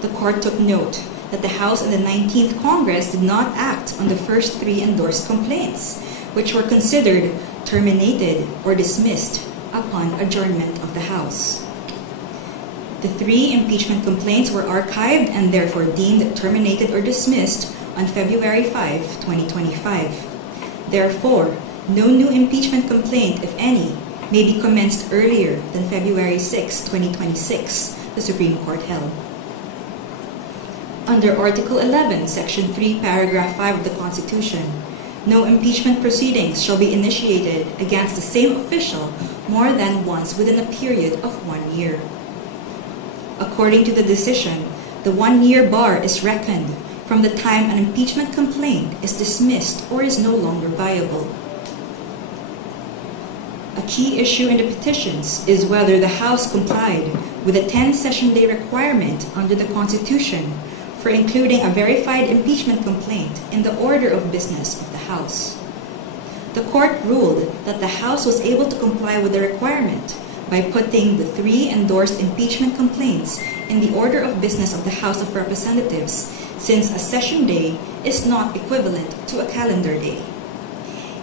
the court took note that the House in the 19th Congress did not act on the first 3 endorsed complaints, which were considered terminated or dismissed upon adjournment of the House. The 3 impeachment complaints were archived and therefore deemed terminated or dismissed on February 5, 2025. Therefore, no new impeachment complaint, if any, may be commenced earlier than February 6, 2026, the Supreme Court held. Under Article 11, Section 3, Paragraph 5 of the Constitution, no impeachment proceedings shall be initiated against the same official more than once within a period of 1 year. According to the decision, the 1-year bar is reckoned from the time an impeachment complaint is dismissed or is no longer viable. A key issue in the petitions is whether the House complied with the 10-session day requirement under the Constitution for including a verified impeachment complaint in the order of business of the House. The court ruled that the House was able to comply with the requirement by putting the 3 endorsed impeachment complaints in the order of business of the House of Representatives, since a session day is not equivalent to a calendar day.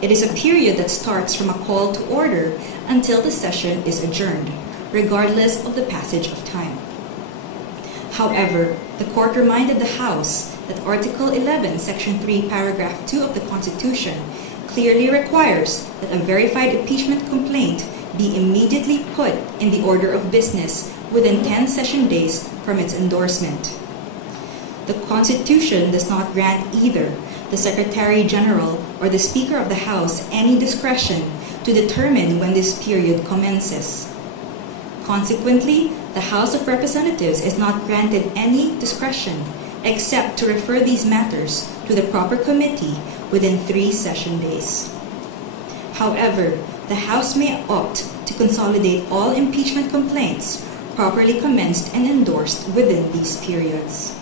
It is a period that starts from a call to order until the session is adjourned, regardless of the passage of time. However, the court reminded the House that Article 11, Section 3, Paragraph 2 of the Constitution clearly requires that a verified impeachment complaint be immediately put in the order of business within 10 session days from its endorsement. The Constitution does not grant either the Secretary General or the Speaker of the House any discretion to determine when this period commences. Consequently, the House of Representatives is not granted any discretion except to refer these matters to the proper committee within 3 session days. However, the House may opt to consolidate all impeachment complaints properly commenced and endorsed within these periods.